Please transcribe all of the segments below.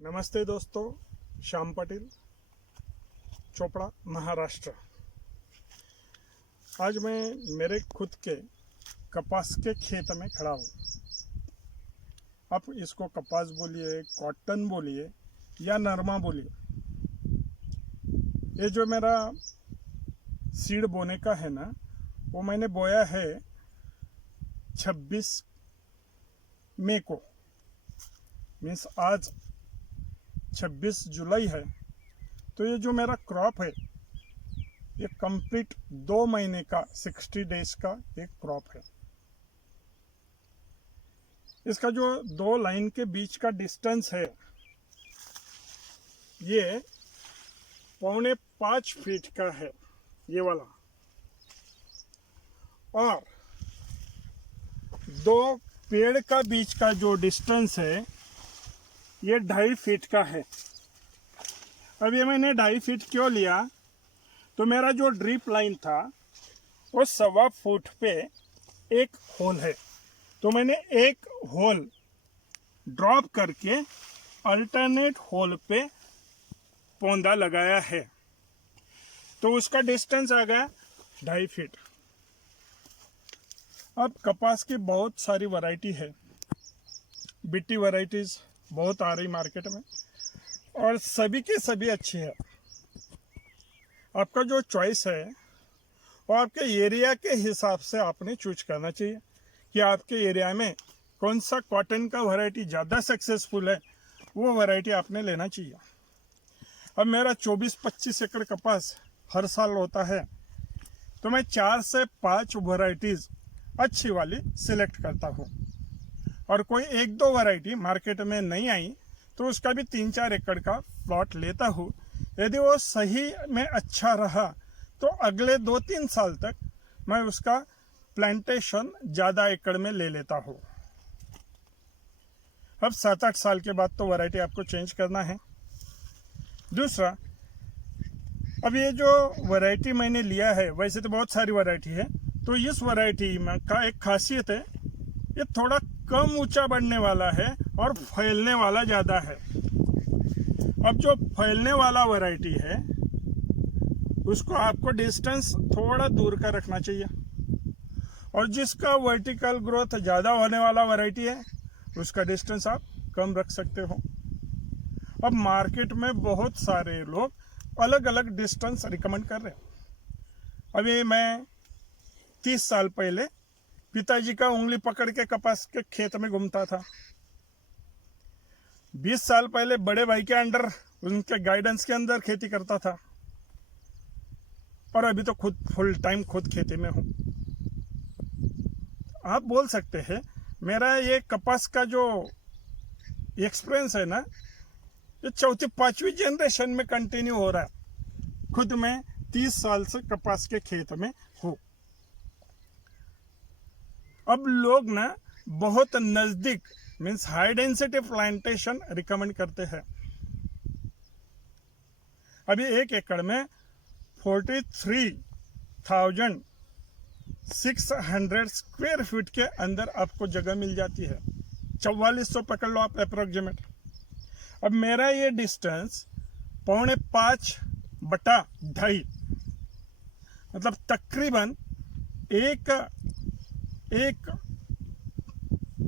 नमस्ते दोस्तों, श्याम पाटिल, चोपड़ा, महाराष्ट्र। आज मैं मेरे खुद के कपास के खेत में खड़ा हूँ। आप इसको कपास बोलिए, कॉटन बोलिए या नरमा बोलिए। ये जो मेरा सीड बोने का है ना, वो मैंने बोया है 26 मई को। मीन्स आज 26 जुलाई है। तो ये जो मेरा क्रॉप है, ये कंप्लीट 2 महीने का 60 डेज का एक क्रॉप है। इसका जो 2 लाइन के बीच का डिस्टेंस है, ये 4.25 फीट का है, ये वाला। और 2 पेड़ का बीच का जो डिस्टेंस है, ये 2.5 फीट का है। अब ये मैंने 2.5 फीट क्यों लिया, तो मेरा जो ड्रिप लाइन था वो 1.25 फुट पे एक होल है। तो मैंने एक होल ड्रॉप करके अल्टरनेट होल पे पौधा लगाया है। तो उसका डिस्टेंस आ गया 2.5 फीट। अब कपास की बहुत सारी वैरायटी है, बीटी वैरायटीज बहुत आ रही मार्केट में, और सभी के सभी अच्छी है। आपका जो चॉइस है वो आपके एरिया के हिसाब से आपने चूज करना चाहिए कि आपके एरिया में कौन सा कॉटन का वैरायटी ज़्यादा सक्सेसफुल है, वो वैरायटी आपने लेना चाहिए। अब मेरा 24-25 एकड़ कपास हर साल होता है, तो मैं 4 से 5 वैरायटीज़ अच्छी वाली सिलेक्ट करता हूँ। और कोई 1-2 वैरायटी मार्केट में नहीं आई तो उसका भी 3-4 एकड़ का प्लॉट लेता हूँ। यदि वो सही में अच्छा रहा तो अगले 2-3 साल तक मैं उसका प्लांटेशन ज़्यादा एकड़ में ले लेता हूँ। अब 7-8 साल के बाद तो वैरायटी आपको चेंज करना है। दूसरा, अब ये जो वैरायटी मैंने लिया है, वैसे तो बहुत सारी वैरायटी है, तो इस वैरायटी में का एक खासियत है, ये थोड़ा कम ऊंचा बढ़ने वाला है और फैलने वाला ज़्यादा है। अब जो फैलने वाला वैरायटी है उसको आपको डिस्टेंस थोड़ा दूर का रखना चाहिए, और जिसका वर्टिकल ग्रोथ ज़्यादा होने वाला वैरायटी है उसका डिस्टेंस आप कम रख सकते हो। अब मार्केट में बहुत सारे लोग अलग अलग डिस्टेंस रिकमेंड कर रहे हैं। अभी मैं 30 साल पहले पिताजी का उंगली पकड़ के कपास के खेत में घूमता था। 20 साल पहले बड़े भाई के अंडर, उनके गाइडेंस के अंदर खेती करता था, और अभी तो खुद फुल टाइम खुद खेती में हूँ। आप बोल सकते हैं मेरा ये कपास का जो एक्सपीरियंस है ना, ये 4th-5वीं जनरेशन में कंटिन्यू हो रहा है। खुद मैं 30 साल से कपास के खेत में हूँ। अब लोग ना बहुत नज़दीक means high density plantation recommend करते हैं। अभी 1 एकड़ में 43,600 स्क्वायर फीट के अंदर आपको जगह मिल जाती है। 4400 पकड़ लो आप अप्रोक्सीमेट। अब मेरा ये डिस्टेंस 4.5/2, मतलब तकरीबन एक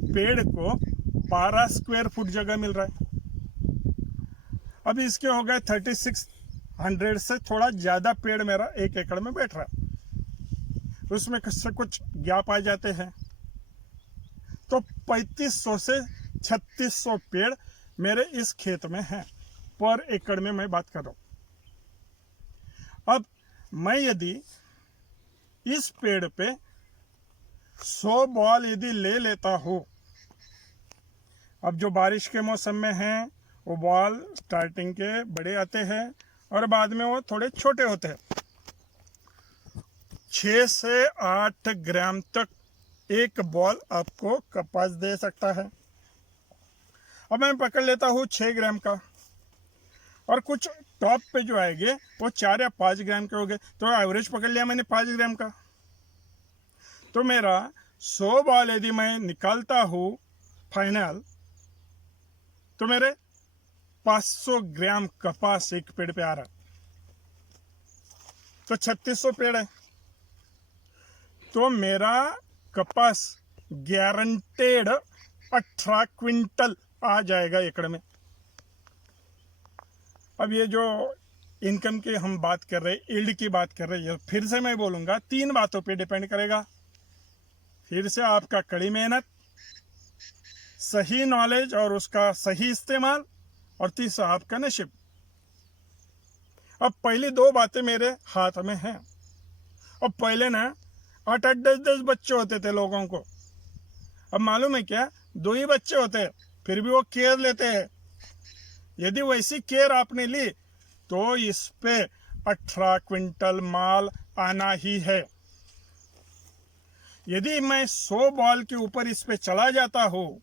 पेड़ को 12 स्क्वायर फुट जगह मिल रहा है। अभी इसके हो गए 3600 से थोड़ा ज़्यादा पेड़ मेरा 1 एकड़ में बैठ रहा है। उसमें से कुछ गैप आ जाते हैं, तो 3500 से 3600 पेड़ मेरे इस खेत में हैं। पर एकड़ में मैं बात कर रहा हूँ। अब मैं यदि इस पेड़ पे 100 बॉल यदि ले लेता हूँ, अब जो बारिश के मौसम में हैं वो बॉल स्टार्टिंग के बड़े आते हैं और बाद में वो थोड़े छोटे होते हैं। 6 से 8 ग्राम तक एक बॉल आपको कपास दे सकता है। अब मैं पकड़ लेता हूँ 6 ग्राम का, और कुछ टॉप पे जो आएंगे वो 4 या 5 ग्राम के हो गए, तो एवरेज पकड़ लिया मैंने 5 ग्राम का। तो मेरा 100 बॉल यदि मैं निकालता हूँ फाइनल, तो मेरे 500 ग्राम कपास एक पेड़ पे आ रहा, तो 3600 पेड़ है, तो मेरा कपास गारंटेड 18 क्विंटल आ जाएगा एकड़ में। अब ये जो इनकम की हम बात कर रहे हैं, यील्ड की बात कर रहे हैं, फिर से मैं बोलूँगा 3 बातों पे डिपेंड करेगा। फिर से आपका कड़ी मेहनत, सही नॉलेज और उसका सही इस्तेमाल, और तीसरा आपका नसीब। अब पहली 2 बातें मेरे हाथ में हैं। अब पहले ना 8-8, 10-10 बच्चे होते थे लोगों को, अब मालूम है क्या, 2 ही बच्चे होते हैं, फिर भी वो केयर लेते हैं। यदि वैसी केयर आपने ली तो इस पे 18 क्विंटल माल आना ही है। यदि मैं 100 बॉल के ऊपर इस पे चला जाता हूँ,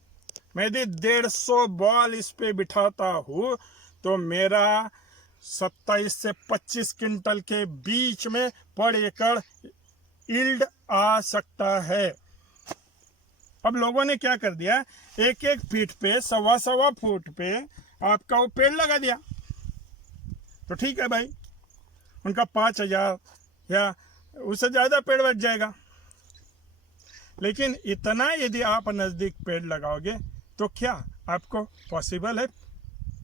मैं यदि 150 बॉल इस पे बिठाता हूँ, तो मेरा 27 से 25 क्विंटल के बीच में पर एकड़ यील्ड आ सकता है। अब लोगों ने क्या कर दिया, 1-1 फीट पे, 1.25 फुट पे आपका वो पेड़ लगा दिया, तो ठीक है भाई, उनका 5000 या उससे ज़्यादा पेड़ बच जाएगा। लेकिन इतना यदि आप नज़दीक पेड़ लगाओगे तो क्या आपको पॉसिबल है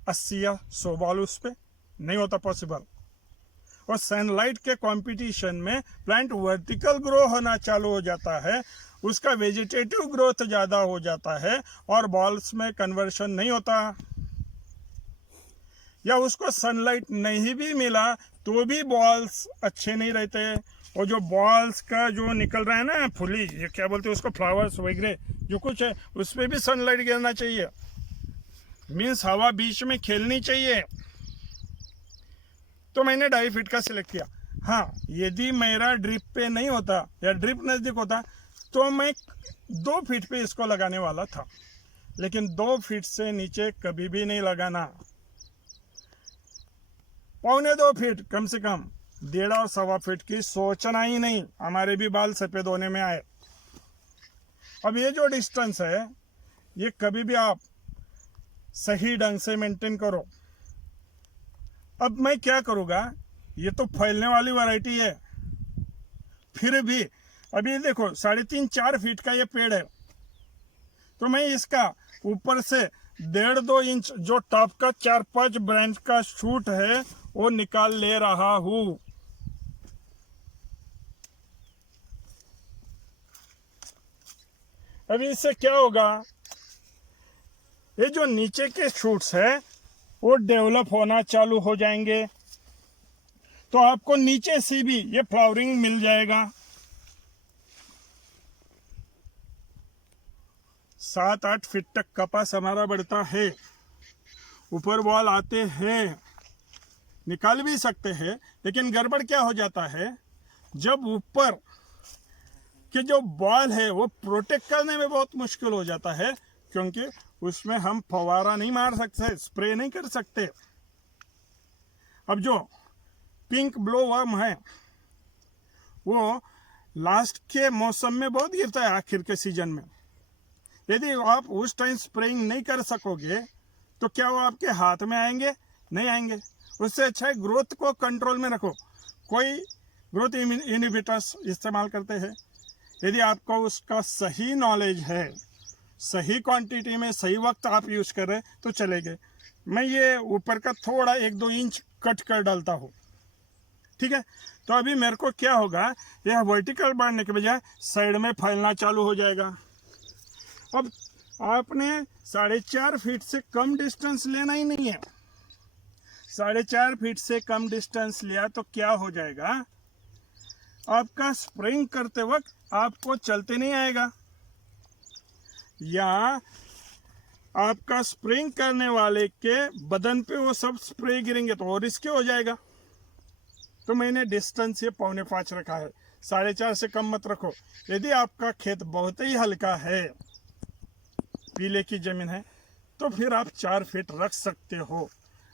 80 या 100 बॉल उस पर? नहीं होता पॉसिबल। और सनलाइट के कंपटीशन में प्लांट वर्टिकल ग्रो होना चालू हो जाता है, उसका वेजिटेटिव ग्रोथ ज़्यादा हो जाता है और बॉल्स में कन्वर्शन नहीं होता, या उसको सनलाइट नहीं भी मिला तो भी बॉल्स अच्छे नहीं रहते। और जो बॉल्स का जो निकल रहा है ना फुली, ये क्या बोलते हैं उसको, फ्लावर्स वगैरह जो कुछ है, उस पर भी सनलाइट गिरना चाहिए, मीन्स हवा बीच में खेलनी चाहिए। तो मैंने 2.5 फीट का सिलेक्ट किया। हाँ, यदि मेरा ड्रिप पे नहीं होता या ड्रिप नज़दीक होता तो मैं 2 फीट पे इसको लगाने वाला था, लेकिन 2 फीट से नीचे कभी भी नहीं लगाना। 1.25 फीट कम से कम, 1.5 और 1.25 फीट की सोचना ही नहीं, हमारे भी बाल सफ़ेद होने में आए। अब ये जो डिस्टेंस है, ये कभी भी आप सही ढंग से मेंटेन करो। अब मैं क्या करूँगा, ये तो फैलने वाली वैरायटी है, फिर भी अभी देखो 3.5-4 फीट का ये पेड़ है, तो मैं इसका ऊपर से 1.5-2 इंच जो टॉप का 4-5 ब्रांच का शूट है वो निकाल ले रहा हूँ। अभी इससे क्या होगा, ये जो नीचे के शूट्स है वो डेवलप होना चालू हो जाएंगे, तो आपको नीचे से भी ये फ्लावरिंग मिल जाएगा। 7-8 फीट तक कपास हमारा बढ़ता है, ऊपर बॉल आते हैं, निकाल भी सकते हैं, लेकिन गड़बड़ क्या हो जाता है, जब ऊपर के जो बॉल है वो प्रोटेक्ट करने में बहुत मुश्किल हो जाता है, क्योंकि उसमें हम फवारा नहीं मार सकते, स्प्रे नहीं कर सकते। अब जो पिंक ब्लो वर्म है वो लास्ट के मौसम में बहुत गिरता है, आखिर के सीजन में। यदि आप उस टाइम स्प्रेइंग नहीं कर सकोगे तो क्या वो आपके हाथ में आएंगे? नहीं आएंगे। उससे अच्छा है ग्रोथ को कंट्रोल में रखो। कोई ग्रोथ इनहिबिटर्स इस्तेमाल करते हैं, यदि आपको उसका सही नॉलेज है, सही क्वांटिटी में सही वक्त आप यूज कर रहे तो चलेंगे। मैं ये ऊपर का थोड़ा 1-2 इंच कट कर डालता हूँ, ठीक है। तो अभी मेरे को क्या होगा, यह वर्टिकल बढ़ने के बजाय साइड में फैलना चालू हो जाएगा। अब आपने 4.5 फीट से कम डिस्टेंस लेना ही नहीं है। 4.5 फीट से कम डिस्टेंस लिया तो क्या हो जाएगा, आपका स्प्रेइंग करते वक्त आपको चलते नहीं आएगा, या आपका स्प्रेइंग करने वाले के बदन पे वो सब स्प्रे गिरेंगे तो और रिस्की हो जाएगा। तो मैंने डिस्टेंस ये 4.25 रखा है, 4.5 से कम मत रखो। यदि आपका खेत बहुत ही हल्का है, पीले की जमीन है, तो फिर आप 4 फीट रख सकते हो।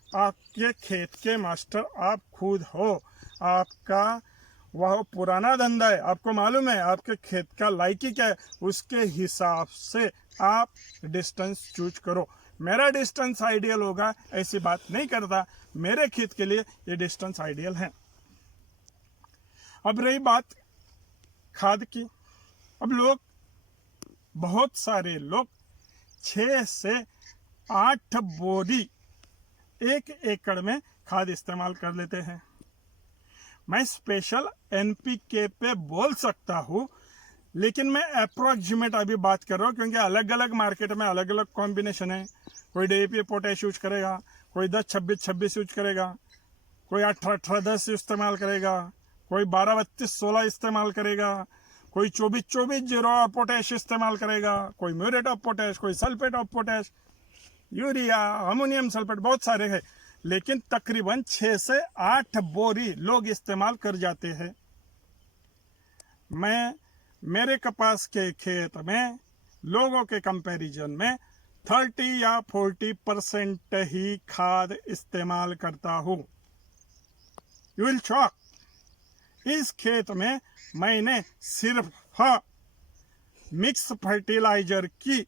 आपके खेत के मास्टर आप खुद हो, आपका वह पुराना धंधा है, आपको मालूम है आपके खेत का लायकी क्या है, उसके हिसाब से आप डिस्टेंस चूज करो। मेरा डिस्टेंस आइडियल होगा ऐसी बात नहीं करता, मेरे खेत के लिए ये डिस्टेंस आइडियल है। अब रही बात खाद की, अब लोग, बहुत सारे लोग 6 से 8 बोरी 1 एकड़ में खाद इस्तेमाल कर लेते हैं। मैं स्पेशल एनपीके पे बोल सकता हूँ, लेकिन मैं अप्रोक्सीमेट अभी बात कर रहा हूँ, क्योंकि अलग अलग मार्केट में अलग अलग कॉम्बिनेशन है। कोई डीएपी पोटैश यूज करेगा, कोई 10-26-26 यूज करेगा, कोई 18-18-10 इस्तेमाल करेगा, कोई 12-32-16 इस्तेमाल करेगा, कोई 24-24 जीरो पोटैश इस्तेमाल करेगा, कोई म्यूरेट ऑफ पोटैश, कोई sulphate of potash, urea, ammonium sulphate, बहुत सारे हैं। लेकिन तकरीबन 6 से 8 बोरी लोग इस्तेमाल कर जाते हैं। मैं मेरे कपास के खेत में लोगों के कंपैरिजन में 30 या 40% ही खाद इस्तेमाल करता हूँ। यू विल शॉक, इस खेत में मैंने सिर्फ मिक्स फर्टिलाइजर की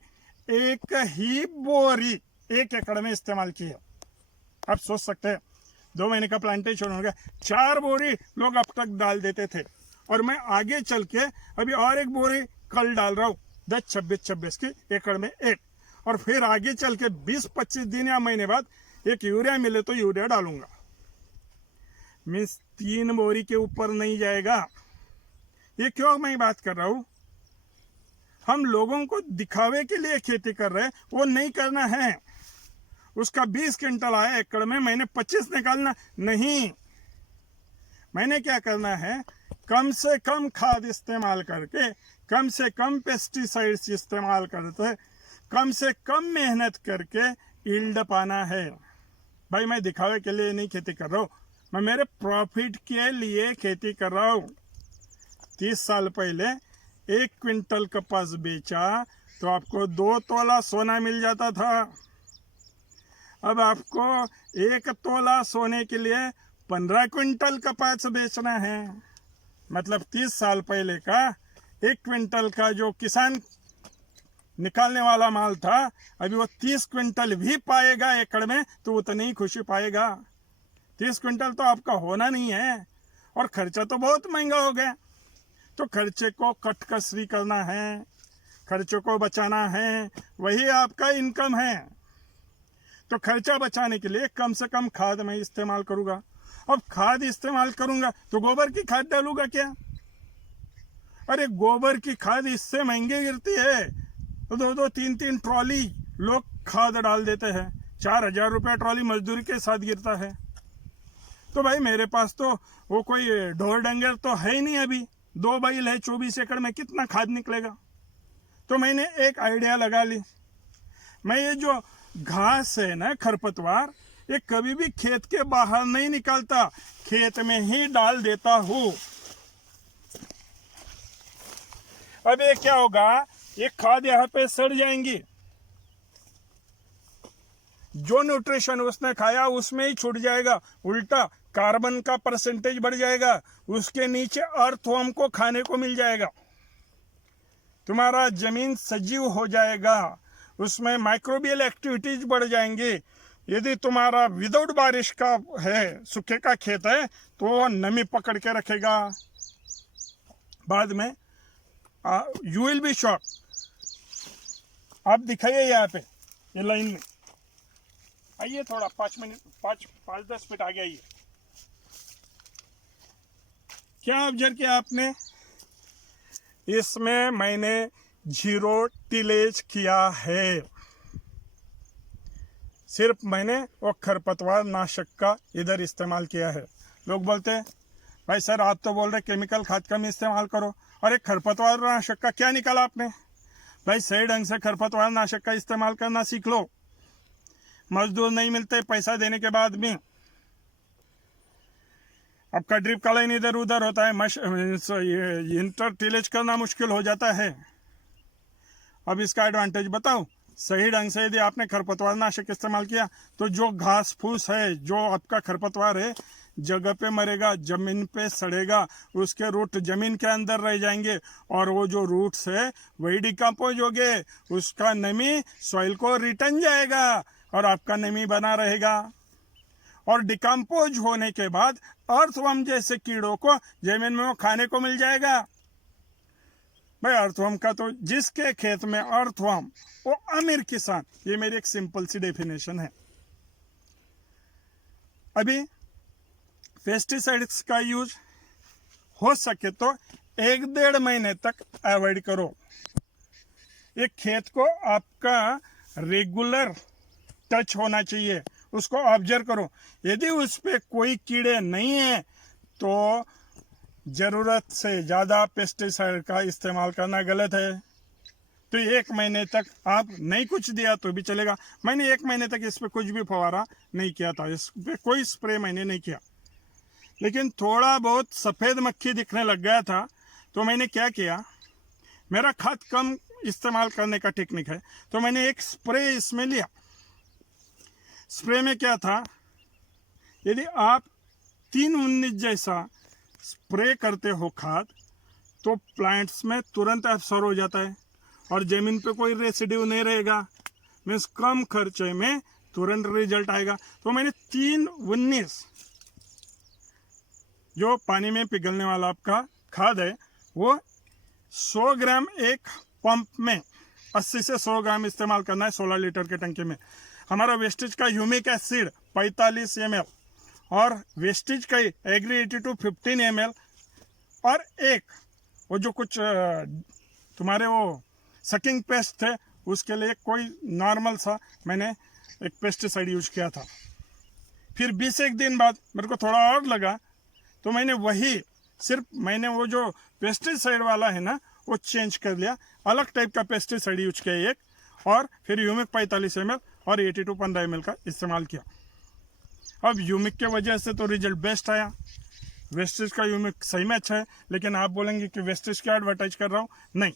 1 ही बोरी 1 एकड़ में इस्तेमाल की है। आप सोच सकते हैं 2 महीने का प्लांटेशन हो गया, 4 बोरी लोग अब तक डाल देते थे, और मैं आगे चल के अभी और 1 बोरी कल डाल रहा हूँ 10-26-26 की एकड़ में 1, और फिर आगे चल के 20-25 दिन या महीने बाद एक यूरिया मिले तो यूरिया डालूंगा। मीन्स 3 बोरी के ऊपर नहीं जाएगा। ये क्यों मैं बात कर रहा हूँ? हम लोगों को दिखावे के लिए खेती कर रहे हैं, वो नहीं करना है। उसका 20 क्विंटल आया एकड़ में, मैंने 25 निकालना नहीं। मैंने क्या करना है, कम से कम खाद इस्तेमाल करके, कम से कम पेस्टिसाइड्स इस्तेमाल करते, कम से कम मेहनत करके यील्ड पाना है। भाई मैं दिखावे के लिए नहीं खेती कर रहा हूँ, मैं मेरे प्रॉफिट के लिए खेती कर रहा हूँ। 30 साल पहले 1 क्विंटल कपास बेचा तो आपको 2 तोला सोना मिल जाता था। अब आपको 1 तोला सोने के लिए 15 क्विंटल कपास बेचना है। मतलब 30 साल पहले का 1 क्विंटल का जो किसान निकालने वाला माल था, अभी वो 30 क्विंटल भी पाएगा एकड़ में तो उतनी ही खुशी पाएगा। 30 क्विंटल तो आपका होना नहीं है, और खर्चा तो बहुत महंगा हो गया। तो खर्चे को कटकसरी करना है, खर्चों को बचाना है, वही आपका इनकम है। तो खर्चा बचाने के लिए कम से कम खाद मैं इस्तेमाल करूंगा। अब खाद इस्तेमाल करूंगा तो गोबर की खाद डालूंगा क्या? अरे गोबर की खाद इससे महंगी गिरती है, तो 2-2, 3-3 ट्रॉली लोग खाद डाल देते हैं। 4,000 रुपया ट्रॉली मजदूरी के साथ गिरता है। तो भाई मेरे पास तो वो कोई ढोर डंगर तो है ही नहीं, अभी 2 बैल है, 24 एकड़ में कितना खाद निकलेगा? तो मैंने एक आइडिया लगा ली, मैं ये जो घास है ना, खरपतवार, ये कभी भी खेत के बाहर नहीं निकलता, खेत में ही डाल देता हूँ। अब ये क्या होगा, ये खाद यहाँ पे सड़ जाएंगी, जो न्यूट्रिशन उसने खाया उसमें ही छूट जाएगा, उल्टा कार्बन का परसेंटेज बढ़ जाएगा, उसके नीचे अर्थवर्म को खाने को मिल जाएगा, तुम्हारा जमीन सजीव हो जाएगा, उसमें माइक्रोबियल एक्टिविटीज बढ़ जाएंगी। यदि तुम्हारा विदाउट बारिश का है, सूखे का खेत है, तो नमी पकड़ के रखेगा। बाद में यू विल बी शॉक। आप दिखाइए यहाँ पे, ये लाइन में आइए, थोड़ा 5-10 मिनट आगे आइए। क्या ऑब्जर्व किया आपने? इसमें मैंने 0 टिलेज किया है, सिर्फ मैंने वो खरपतवार नाशक का इधर इस्तेमाल किया है। लोग बोलते हैं भाई सर आप तो बोल रहे केमिकल खाद कम इस्तेमाल करो, और एक खरपतवार नाशक का क्या निकाला आपने? भाई सही ढंग से खरपतवार नाशक का इस्तेमाल करना सीख लो। मजदूर नहीं मिलते पैसा देने के बाद भी, आपका ड्रिप का लाइन इधर उधर होता है, इंटर टिलेज करना मुश्किल हो जाता है। अब इसका एडवांटेज बताओ, सही ढंग से यदि आपने खरपतवार नाशक इस्तेमाल किया तो जो घास फूस है, जो आपका खरपतवार है, जगह पे मरेगा, जमीन पे सड़ेगा, उसके रूट जमीन के अंदर रह जाएंगे और वो जो रूट्स है वही डिकम्पोज हो गए, उसका नमी सॉइल को रिटर्न जाएगा और आपका नमी बना रहेगा। और डिकम्पोज होने के बाद अर्थवर्म जैसे कीड़ों को जमीन में वो खाने को मिल जाएगा। भाई अर्थवर्म का तो जिसके खेत में अर्थवर्म वो अमीर किसान, ये मेरी एक सिंपल सी डेफिनेशन है। अभी पेस्टिसाइड्स का यूज हो सके तो 1-1.5 महीने तक अवॉइड करो। एक खेत को आपका रेगुलर टच होना चाहिए, उसको ऑब्जर्व करो। यदि उस पर कोई कीड़े नहीं है तो जरूरत से ज़्यादा पेस्टिसाइड का इस्तेमाल करना गलत है। तो 1 महीने तक आप नहीं कुछ दिया तो भी चलेगा। मैंने 1 महीने तक इस पर कुछ भी फवारा नहीं किया था, इस पर कोई स्प्रे मैंने नहीं किया। लेकिन थोड़ा बहुत सफ़ेद मक्खी दिखने लग गया था तो मैंने क्या किया, मेरा खाद कम इस्तेमाल करने का टेक्निक है, तो मैंने एक स्प्रे इसमें लिया। स्प्रे में क्या था, यदि आप 3-19 जैसा स्प्रे करते हो खाद तो प्लांट्स में तुरंत एब्सॉर्ब हो जाता है और ज़मीन पे कोई रेसिड्यू नहीं रहेगा, मीन्स कम खर्चे में तुरंत रिजल्ट आएगा। तो मैंने 3-19 जो पानी में पिघलने वाला आपका खाद है वो 100 ग्राम एक पंप में 80 से 100 ग्राम इस्तेमाल करना है 16 लीटर के टंकी में। हमारा वेस्टेज का ह्यूमिक एसिड 45 ml और वेस्टेज का एग्री 82 15 ml और एक वो जो कुछ तुम्हारे वो सकिंग पेस्ट थे उसके लिए कोई नॉर्मल सा मैंने एक पेस्टिसाइड यूज किया था। फिर 21 दिन बाद मेरे को थोड़ा और लगा तो मैंने वही सिर्फ मैंने वो जो पेस्टिसाइड वाला है ना वो चेंज कर लिया, अलग टाइप का पेस्टिसाइड यूज किया एक, और फिर ह्यूमिक 45 ml और 82 15 ml का इस्तेमाल किया। अब ह्यूमिक के वजह से तो रिजल्ट बेस्ट आया। वेस्टेज का ह्यूमिक सही में अच्छा है, लेकिन आप बोलेंगे कि वेस्टेज का एडवर्टाइज कर रहा हूँ, नहीं,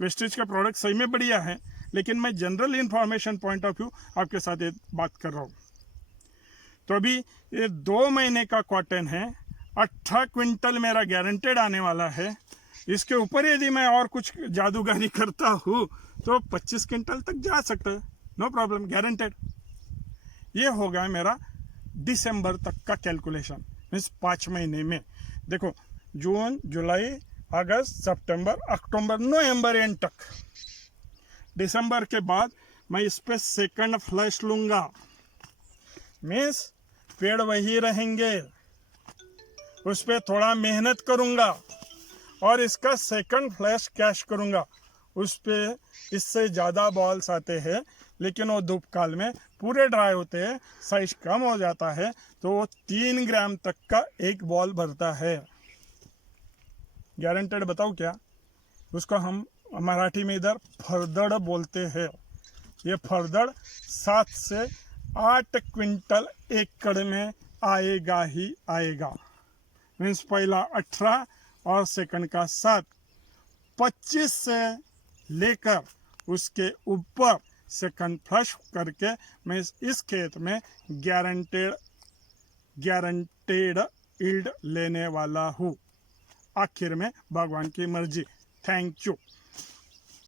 वेस्टेज का प्रोडक्ट सही में बढ़िया है, लेकिन मैं general information point of view आपके साथ ये बात कर रहा हूँ। तो अभी ये 2 महीने का कॉटन है, 18 क्विंटल मेरा गारंटेड आने वाला है। इसके ऊपर यदि मैं और कुछ जादूगारी करता हूँ तो 25 क्विंटल तक जा सकता है, नो प्रॉब्लम, गारंटेड। ये होगा मेरा दिसंबर तक का कैलकुलेशन, मीन्स 5 महीने में। देखो जून जुलाई अगस्त सितंबर अक्टूबर नवंबर एंड तक, दिसंबर के बाद मैं इस पे सेकंड फ्लैश लूँगा, मीन्स पेड़ वही रहेंगे, उस पर थोड़ा मेहनत करूँगा और इसका सेकंड फ्लैश कैश करूँगा। उस पर इससे ज़्यादा बॉल्स आते हैं, लेकिन वो धूप काल में पूरे ड्राई होते हैं, साइज कम हो जाता है, तो वो 3 ग्राम तक का एक बॉल भरता है, गारंटेड। बताओ क्या, उसको हम मराठी में इधर फरदड़ बोलते हैं। ये फरदड़ 7 से 8 क्विंटल एकड़ में आएगा ही आएगा, मीन्स पहला 18 और सेकंड का 7, 25 से लेकर उसके ऊपर सेकंड फ्लश करके मैं इस खेत में गारंटेड यील्ड लेने वाला हूँ। आखिर में भगवान की मर्जी। Thank you.